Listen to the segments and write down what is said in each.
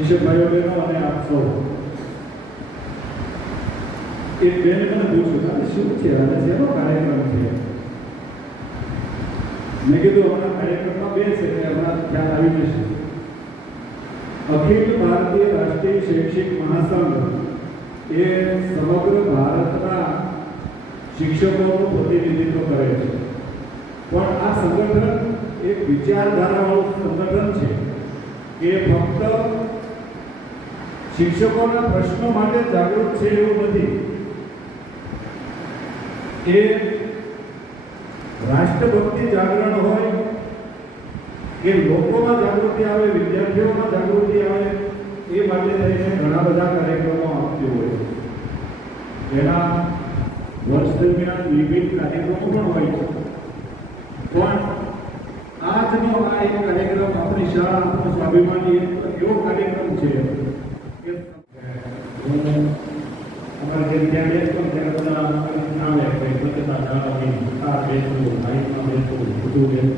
શિક્ષક ભાઈઓ બહેનો અને આપ સૌ. એક બેન મને પૂછ્યું કે શું છે? અને શેનો કાર્યક્રમ છે? મેં કીધું હમણાં કાર્યક્રમમાં બે છે ને હમણાં ખ્યાલ આવી જશે. અખિલ ભારતીય રાષ્ટ્રીય શૈક્ષિક મહાસંઘ એ સમગ્ર ભારતના શિક્ષકોનું પ્રતિનિધિત્વ કરે છે. પણ આ સંગઠન એક વિચારધારાવાળું સંગઠન છે. કે ફક્ત શિક્ષકોના પ્રશ્નો માટે જાગૃત છે એવું નથી. એ રાષ્ટ્રભક્તિ જાગરણ હોય, કે લોકોમાં જાગૃતિ આવે, વિદ્યાર્થીઓમાં જાગૃતિ આવે, એ માટે થઈને ઘણા બધા કાર્યક્રમો આપતી હોય એના વર્ષ દરમિયાન વિવિધ કાર્યક્રમો પણ હોય છે. પણ આજનો આ એક કાર્યક્રમ આપણી શાળા, આપણું સ્વાભિમાની એવો કાર્યક્રમ છે કે હું અમારા જે ત્યાં બેસતો ને ત્યારે બધા આપણને આવે કે સ્વચ્છતા જાળવવી આ બેસવું હાઈટમાં બધું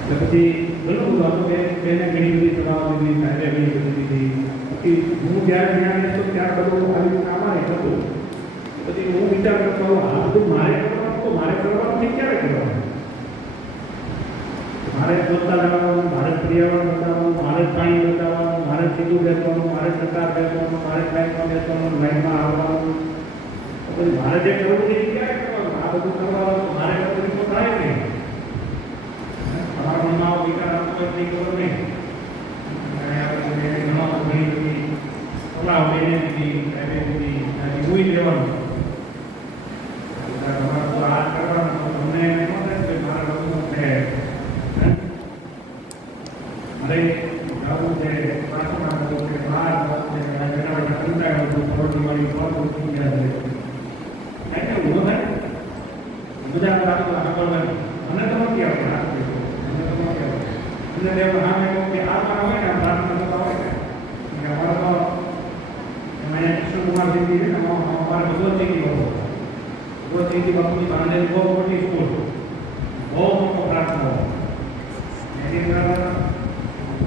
એટલે પછી ઘણું બધું હતું કે તેને ઘણી બધી સલાહ દીધી સાહેબે ઘણી બધી દીધી પછી હું જ્યારે ત્યાં બેસતો ત્યારે બધું આવી રીતે અમારે હતું. પછી હું વિચાર કરતો આ બધું મારે કરવાનું તો મારે કરવાનું છે, ક્યારે કરવાનું? મારે સ્વચ્છતા જાળવવાનું મારે પર્યાવરણ બતાવવાનું, મારે પાણી બતાવવાનું, મારે સીધું બેસવાનું, મારે સરકાર બેસવાનું, મારે લાઈનમાં બેસવાનું, લાઈનમાં આવવાનું. પછી મારે જે કરવું છે એ ક્યારે કરવાનું આ બધું કરવાનું તો મારે કરવું તો થાય નહીં તમારા મનમાં આવો વિચાર આવતો હોય તો એ ખબર નહીં ઘણો ઘણી બધી સલાહ બેને દીધી સાહેબે દીધી અને એવું લેવાનું તમારે તો આ કરવાનું તો તમને એમ કે મારા બધું છે હે? મારે જવું છે પ્રાર્થના કરવું છે બહાર જવું છે અને કારણ કે રાખો આવડતું હાથ દેતો. મને તો નથી આવડતું. મને એમ આમ એવું કે આ પણ હોય ને પ્રાર્થના કરતા હોય ને અમારો તો કૃષ્ણકુમારજીથી છે ને અમા- અમારે ભગવતજીથી બાપુ ભગવતજીથી બાપુની બાંધે બહુ મોટી સ્કૂલ બહુ મોટો પ્રાર્થના એની અંદર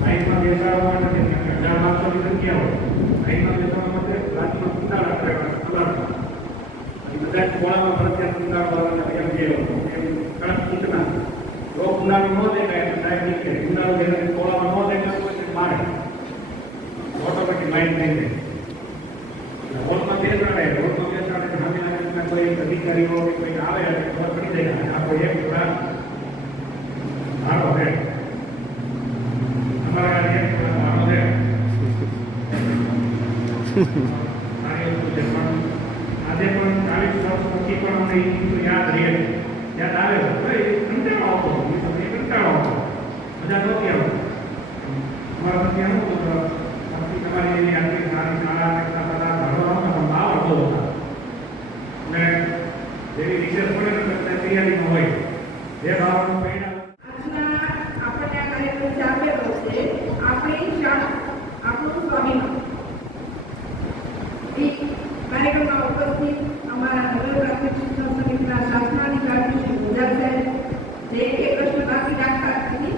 લાઈનમાં બેસાડવા માટે ત્યાં હજાર બારસોની સંખ્યા હોય લાઈનમાં બેસાડવા માટે રાતમાં કુંડાળા એમ જે એમ કણક સૂચના. જો કુંડાળું ન દેખાય તો સાહેબ નીકળે કુંડાળું જેને ખોળામાં ન દેખાતું તો મારે. ઓટોમેટિક માઇન્ડ હોલમાં બેસાડે હોલમાં બેસાડે તો સામે આગળના કોઈ અધિકારીઓ કે કોઈ આવે, અને ખબર પડી જાય આ કોઈ એક પ્રાણ છે. અમારા એક મારો છે આજે પણ આજે પણ ચાલીસ વર્ષ પછી પણ અમને એ ચીજો યાદ રહે છે. યાદ આવે છે ભાઈ કંટાળો આવતો એ સમયે કંટાળો આવતો મજા નહોતી આવતી અમારા પછી એમ હતું કે આપણી તમારી એની આટલી સારી શાળા ને એટલા બધા ભણવામાં પણ ભાવ હતો હતા અને જેવી રિસર્ચ પડે ને હોય. જે ભાવનું પરિણામ આજના આપણને આ કાર્યક્રમ જે આપેલો છે આપણી શાળા આપણું સ્વાભિમાન એ કાર્યક્રમમાં ઉપસ્થિત અમારા નગર પ્રાથમિક શિક્ષણ સમિતિના શાસનાધિકારી શ્રી ગુજરાત સાહેબ જે એક એક પ્રશ્ન બાકી રાખતા નથી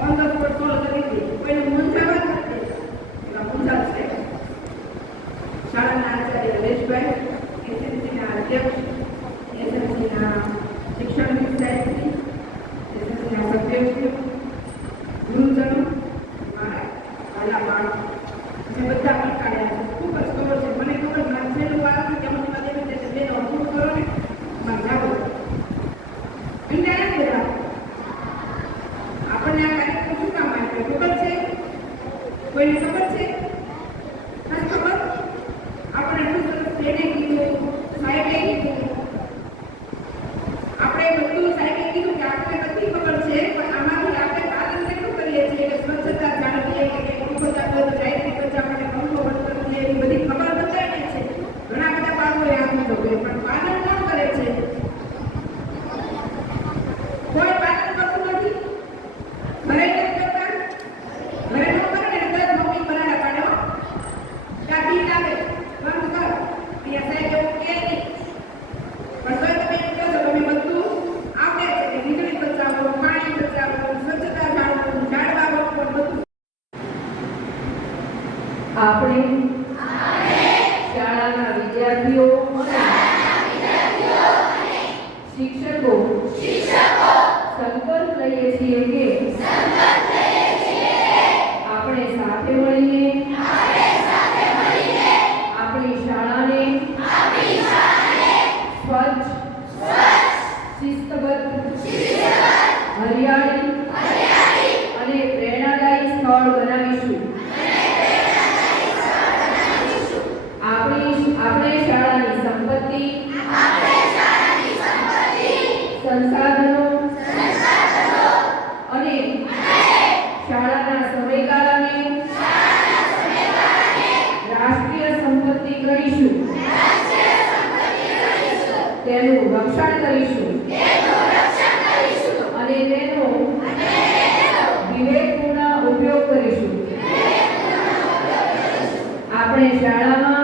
ઓન ધ સ્પોટ સોલ્વ કરી દે કોઈને મૂંઝાવા જ નથી એવા મૂંઝાવશે શાળાના આચાર્ય હરેશભાઈ એસએમસીના અધ્યક્ષ એસએમસીના શિક્ષણ સાહેબશ્રી એસએમસીના સભ્યશ્રીઓ ગુરુજનો મારા ખૂબ જ ખબર છે. મને ખબર મારે છેલ્લું વાર કે હું તમને એમ બેનો અપૂર કરો ને આપણને આ કાર્યક્રમ શું કામ આપ્યો? છે? કોઈને ખબર છે? આપણે શાળાના વિદ્યાર્થીઓ શિક્ષકો સંકલ્પ લઈએ છીએ કે આપણે સાથે મળીને આપણી શાળાને સ્વચ્છ, શિસ્તબદ્ધ Apreciar a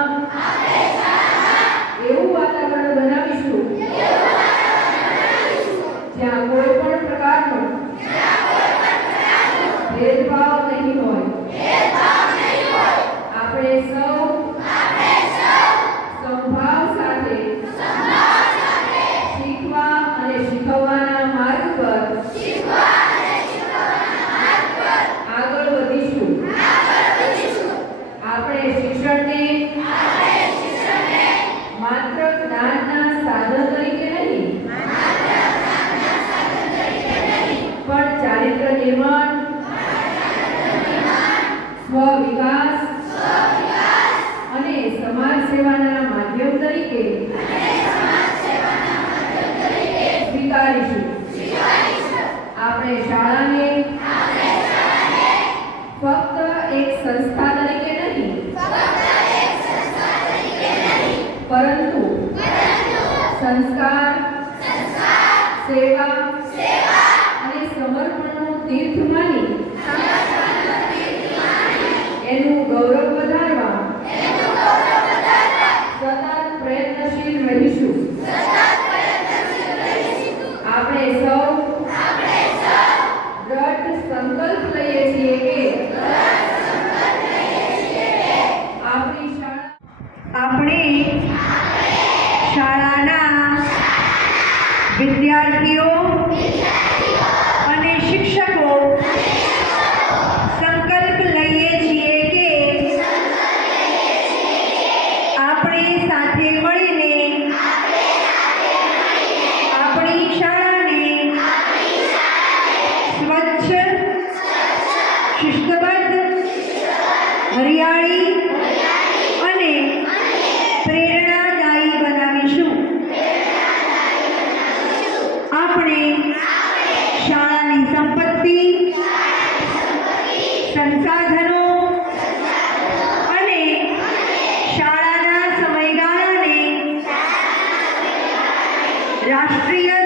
નિર્માણ સ્વવિકાસ. અને સમાજ સેવાના માધ્યમ તરીકે સ્વીકારીશું. આપણે શાળાને രാഷ്ട്രീയ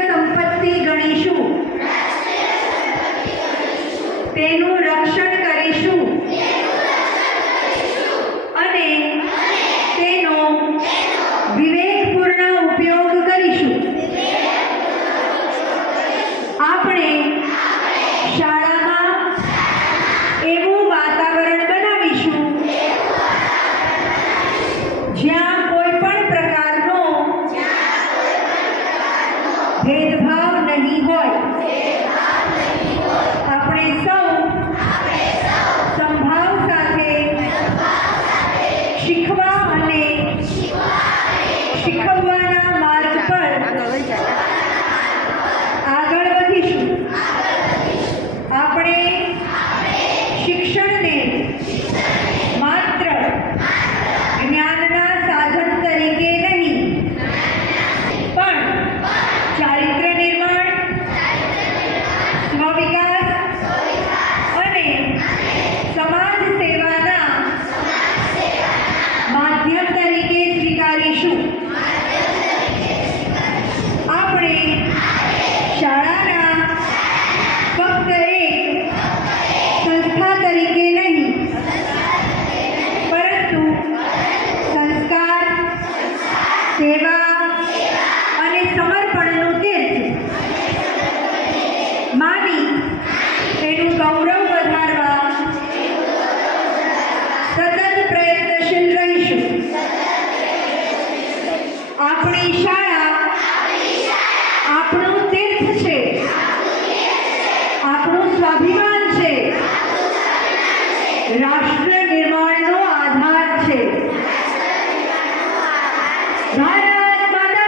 শিক্ষা राष्ट्र निर्माण आधार छे भारत माता